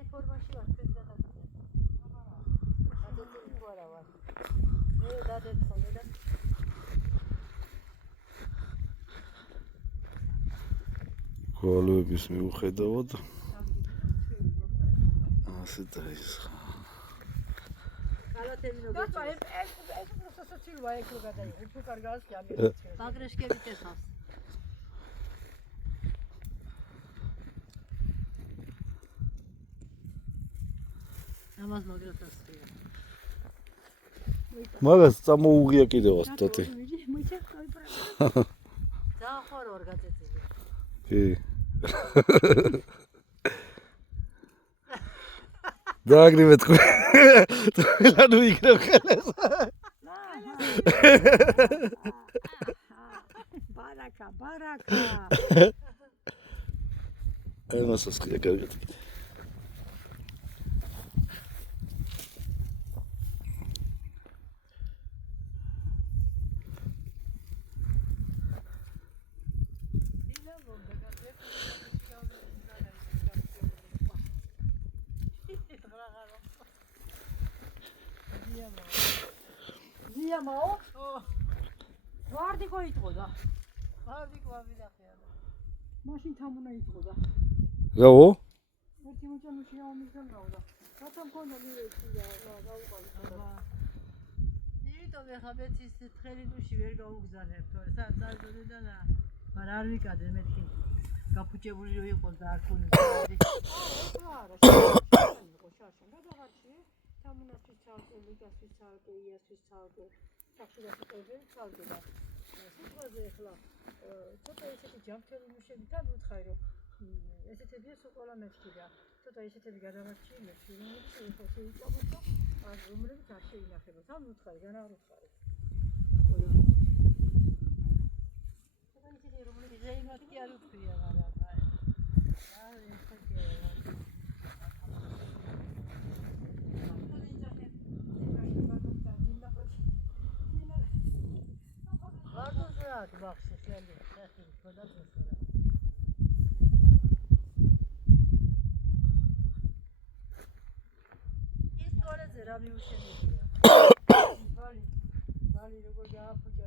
აი ფორმაში ვარ თქვენ გადაგიდეთ. გადაწყვეტილი თუ არა ვარ. მე გადაგხსოვე და გოლების მიუხედავად ასე დაისხა. კალათები და როგორ ეს სასაცილოა ეგ რო გადაიღე თუ კარგავს კი ამის მაგრეშკებით ეხავს. ამას მაგრათას ხია. მაგას წამოუღია კიდევაც თოთი. ძალიან ხარ ვარ გაწეწილი. კი. დააგრივე თქვენ იქნებ ხელს. ბარაკა. ამასაც ხია კარგად. ზიამაო? ვარდი ყოიტყო და. ვარდი ყვავიდახია. მაშინ თამუნა იტყო და. რაო? ერთი მოჭამში ამისგან გავდა. რათა მქონდა მივეცი და გავუყავი. იმიტომ ეხლა მეც ის თხელინუში ვერ გაუგზავნებ, თორე სადაც წავიდოდა და მაგრამ არ ვიკადე მეთქი. გაფუჭებული რო იყოს და არ ქონდეს. არა, შაშენ გადაღარში. თამუნასთვის ცალკე, ლიგასთვის ცალკე, იასთვის ცალკე. სახშიდაში ყოლზე ცალკე და სიტყვაზე ეხლა ცოტა ისეთი ჯანმრთელი მუშები თან ვუთხარი რომ ესეთებია სულ ყველა მეთქი და ცოტა ისეთები გადავარჩიე რომლებიც ეხლა შეიწყობთ და რომლებიც არ შეინახება თან ვუთხარი გან არ ვუთხარი ცოტა ისეთი რომლებიც ზეიმად კი არ ვთქვია მაგრამ აი ეხლა კი არა ვარდუზრად ბახში ხელი ხოდა წესრა ის გორეზე რა მიუშენებია ბალი როგორ გააფუჭა